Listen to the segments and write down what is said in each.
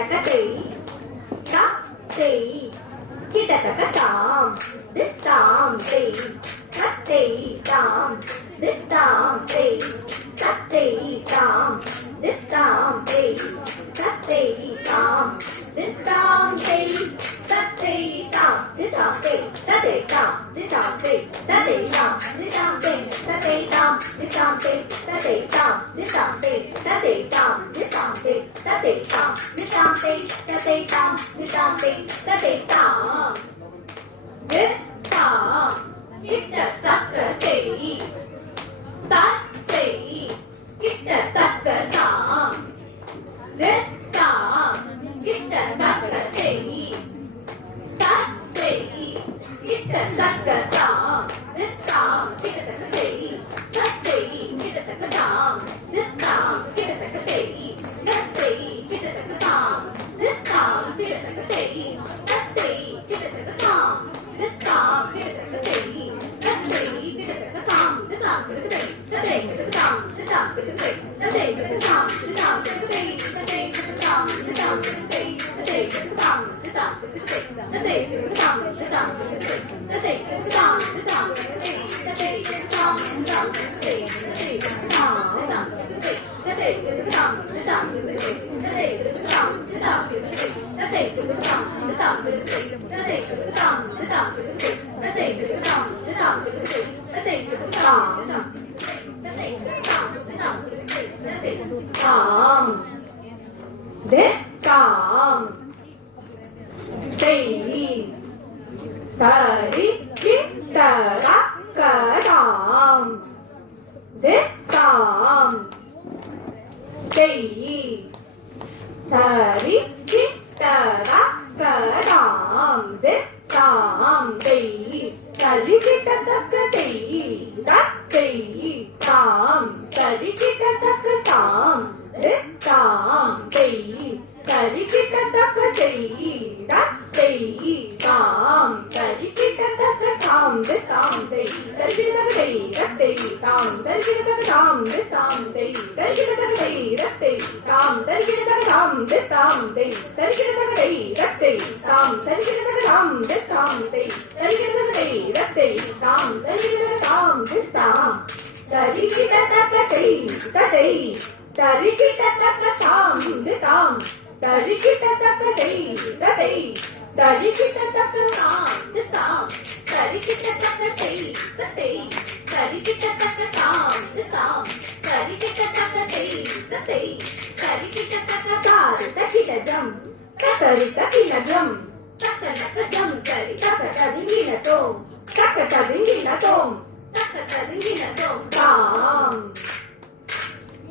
தக்க தெய் தா தெய் கிட்ட தக்க தாம் தித்தாம் தெய் தத்தெய் தாம் தித்தாம் தெய் தத்தெய் தாம் தித்தாம் தெய் தத்தெய் தாம் தித்தாம் தெய் தத்தெய் தாம் தித்தாம் தெய் தத்தெய் தாம் தித்தாம் தெய் தத்தெய் தாம் தித்தாம் தெய் தத்தெய் தாம் தித்தாம் தெய் தத்தெய் தாம் தித்தாம் தெய் தத்தெய் தாம் தித்தாம் தெய் தத்தெய் தாம் தித்தாம் தெய் தத்தெய் தாம் தித்தாம் தெய் தத்தெய் தாம் தித்தாம் கிட்ட தக்க தெய் தத்தெய் கிட்ட தக்க தாம் தித்தாம் கிட்ட தக்க தெய் தத்தெய் கிட்ட தக்க தாம் தித்தாம் கிட்ட தக்க தெய் தத்தெய் கிட்ட தக்க தாம் தித்தாம் கிட்ட தக்க தெய் தத்தெய் கிட்ட தக்க தாம் தித்தாம் கிட்ட தக்க தெய் தத்தெய் கிட்ட தக்க தாம் தித்தாம் கிட்ட தக்க தெய் தத்தெய் கிட்ட தக்க தாம் தித்தாம் கிட்ட தெய் தத்தெய் கிட்ட தாம் தித்தாம் கிட்ட தெய் தத்தெய் கிட்ட தாம் தித்தாம் கிட்ட தெய் தத்தெய் கிட்ட தாம் தித்தாம் கிட்ட தெய் தத்தெய் கிட்ட தாம் தித்தாம் கிட்ட தெய் தத்தெய் கிட்ட தாம் தித்தாம் கிட்ட தெய் தத்தெய் கிட்ட தாம் தித்தாம் கிட்ட தெய் தத்தெய் கிட்ட தாம் தித்தாம் கிட்ட தெய் தத்தெய் கிட்ட தாம் தித்தாம் கிட்ட தெய் தத்தெய் கிட்ட தாம் தித்தாம் கிட்ட தெய் தத்தெய் கிட்ட தாம் தித்தாம் கிட்ட தெய் தத்தெய் கிட்ட தாம் தித்தாம் கிட்ட தெய் தத்தெய் கிட்ட தாம் தித்தாம் கிட்ட தெய் தத்தெய் கிட்ட தாம் தித்தாம் கிட்ட தெய் தத்தெய் கிட்ட தாம் தத்தெய் கிட்ட தாம் தித்தாம் கிட்ட தெய் தத்தெய் கிட்ட தாம் தித்தாம் தெய் தரி கிட்ட தக்கதாம் தித்தாம் தெய் தரி கிட்ட தக்கதாம் தித்தாம் தெய் தரி கிட்ட தக்க தெய் தத்தெய் தாம் தரி கிட்ட தக்க தாம் தித்தாம் தெய் தரி கிட்ட தக்க தெய் தத்தெய் தாம் தரி கிட்ட தக்க தாம் தித்தாம் தெய் தரி கிட்ட தக்க தெய் தத்தெய் தாம் தரி கிட்ட தக்க தாம் தித்தாம் தெய் தரி கிட்ட தக்க தெய் தத்தெய் தாம் தரி கிட்ட தக்க தாம் தித்தாம் தெய் தரி கிட்ட தக்க தெய் தத்தெய் தாம் தரி கிட்ட தக்க தாம் தித்தாம் தெய் தரி கிட்ட தக்க தெய் தத்தெய் தாம் தரி கிட்ட தக்க தாம் தித்தாம் தரி கிட்ட தக்க தெய் தத்தெய் தரி கிட்ட தக்க தாம் தித்தாம் தரி கிட்ட தக்க தெய் தத்தெய் தரி கிட்ட தக்க தாம் தித்தாம் தரி கிட்ட தக்க தெய் தத்தெய் தரி கிட்ட தக்க தாம் தித்தாம் தரி கிட்ட தக்க தெய் தத்தெய் தரி கிட்ட தக்க தார் தக்கிட ஜம் தக்கரி தக்கின ஜம் தக்க தக்க ஜம் தரி தக்க ததிங்கின தோம் தக்க ததிங்கின தோம் தக்க ததிங்கின தோம் தாம்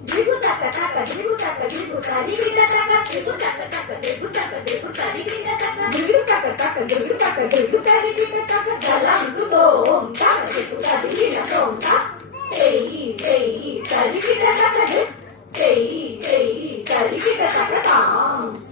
Digu taka taka, digu taka, digu tari kita taka, digu taka taka, digu taka, digu tari kita taka, digu taka taka, digu taka, digu tari kita taka, dalam tutom, taka digu tari kita tom, tak, tari kita taka deh, tari kita taka tam.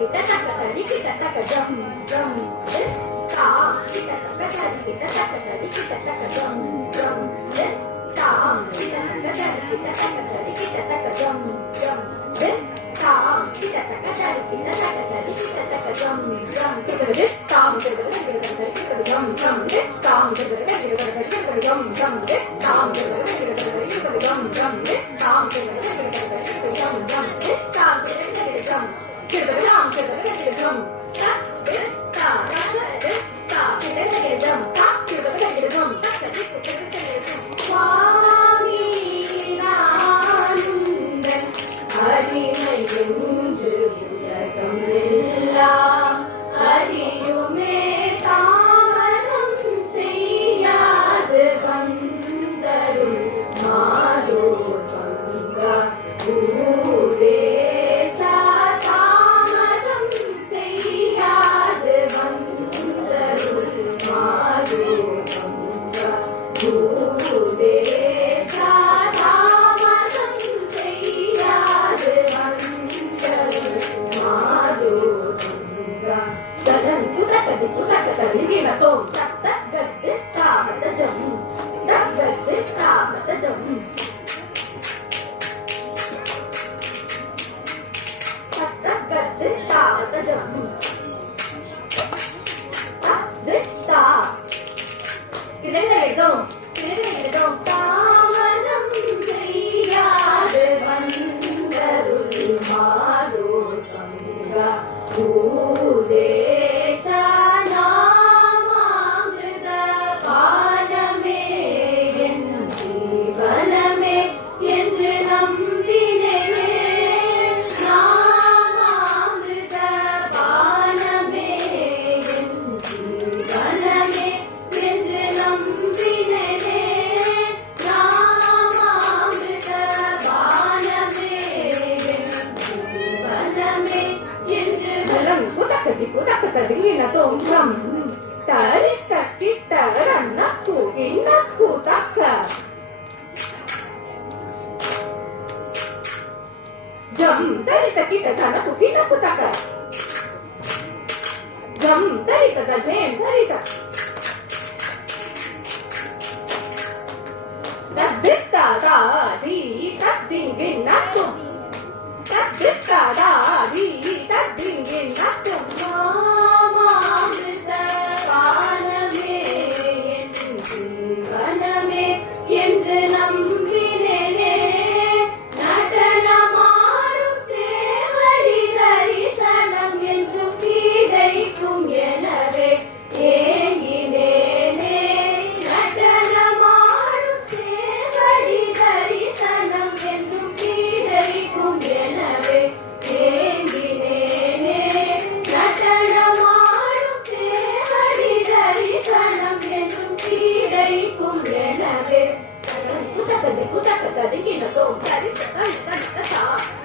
Kita taka tadi kita taka jam தக்க ஜம் ஜம் தாம் கிட்ட தக்க தரி கிட்ட தக்க ஜம் ஜம் தாம் கிட்ட தக்க தரி கிட்ட தக்க தரி கிட்ட தக்க ஜம் ஜம் கிட்ட தாம் கிட்ட கிட்ட ஜம் ஜம் தாம் கிட்ட கிட்ட ஜம் ஜம் தாம் கிட்ட கிட்ட ஜம் ஜம் தாம் கிட்ட கிட்ட ஜம் ஜம் தாம் கிட்ட ஜம் கிட்ட தாம் கிட்ட ஜம் தா தா தா கிட்ட ஜம் தா கிட்ட ஜம் சுவாமி நானுந்தன் அடிமை என்று உலகம் எல்லாம் அறியுமே தாமதம் செய்யாது வந்தருள் மாதோ பங்கா பூதேசா தாமதம் செய்யாது வந்தருள் மாதோ பங்கா பூதேசா தாமதம் செய்யாது வந்தருள் மாதோ பங்கா தனந்து தக்கதிக்கு தக்கதிகின தோம் தத்த கத்து தாமத ஜம் தக்கத்து தாமத ஜம் தத்த கத்து தாமத ஜம் தத்து தா இதெல்லாம் தாமதம் செய்யாது வந்தருள் மாதோ பங்கா பூதேச நாமாமிருத பானமே என் ஜீவனமே என்று நம்பினேனே நாமாமிருத பானமே என் ஜீவனமே என்று நம்பினேனே நாமாமிருத பானமே என் ஜீவனமே என்று பலம் குதக்கதிகின தோம் ஜம் தரி தட்டி தரನ್ನ ಕೂಗಿನ ಕೂತಕ್ಕ ಜಂ ತರಿ ತಕಿಟ ಧನ ಕುಕಿನ ಕುತಕ ಜಂ ತರಿ ತಕ ಜೇನ್ ತರಿ ತಕ ತದ್ದಿತ್ತ ದಾದಿ ತದ್ದಿಂಗಿನ ತು ತದ್ದಿತ್ತ ದಾದಿ ತದ್ದಿಂಗಿನ ತು மாமாமிருத பானமே என் ஜீவனமே என்று நம்பினேனே நடனமாடும் சேவடி தரிசனம் என்றும் கிடைக்கும் எனவே ஏங்கினேனே நடனமாடும் சேவடி தரிசனம் என்றும் கிடைக்கும் எனவே ஏங்கினேனே நடனமாடும் சேவடி தரிசனம் என்றும் கிடைக்கும் எனவே குதக்கதிகின தோம் தரி தா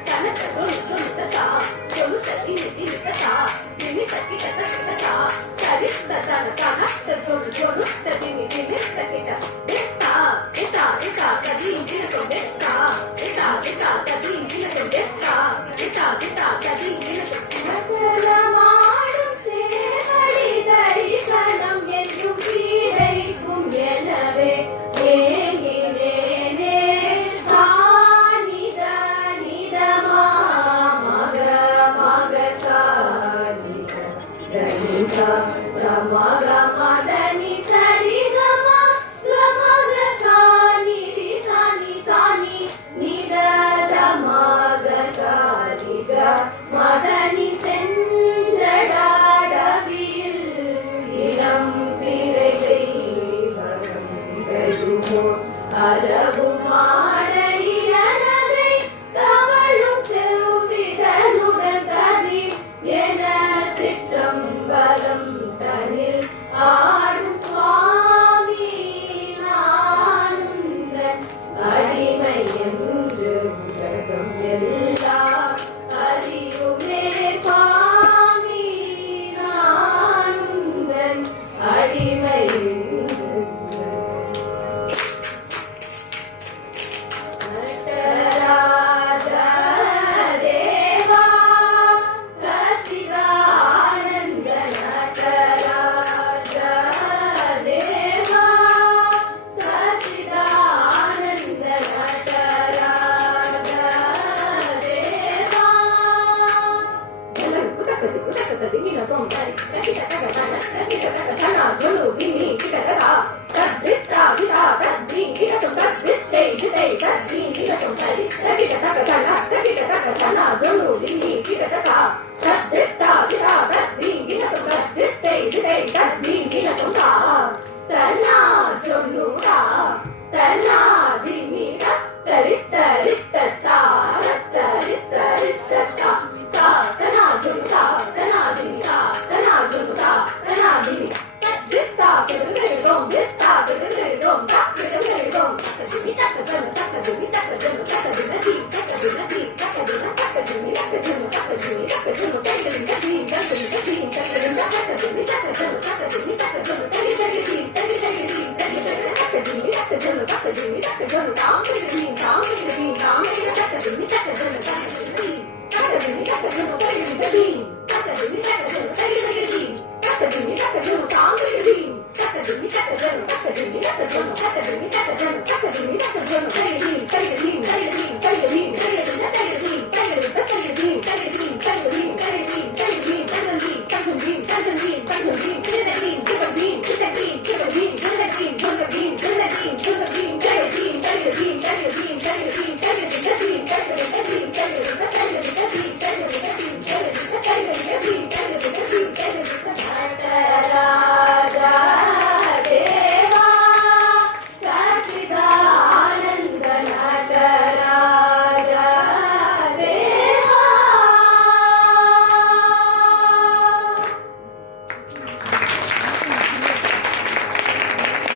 தனக்க தொழுத்தா தொழுத்ததி நிதித்தா நிமித்தக்கி தத்தா தரி தன தன தொழுத்ததி நிதித்தக்கிட்ட தா தா தா ததி இங்கின தோம் தா தா தா ததி இங்கின தோம் தா தா தா ததி இங்கின நடனமாடும் சேவடி தரிசனம் என்றும் கிடைக்கும் எனவே ஏங்கினேனே சானித நிதமா மக மக சானித தனிசா சமக மதனி சரி கம கமக சானி சானி சானி நித தமக சாரி க மதனி செஞ்சடாடவியில் இளம் பிறை தெய்வம் கருமோ அரபு மாடையிலனதை தவழும் செவ்விதனுடன் தவி என சிற்றம்பலம் తక్కదికు తక్కదిగిన తొందరి తకిట తకతన తకిట తకతన జొలు దిని కిటకత తద్దిత్తా దితా తద్ది కిటతో తద్దిత్తే దితే తద్ది కిటతో తరి తకిట తకతన జొలు దిని కిటకత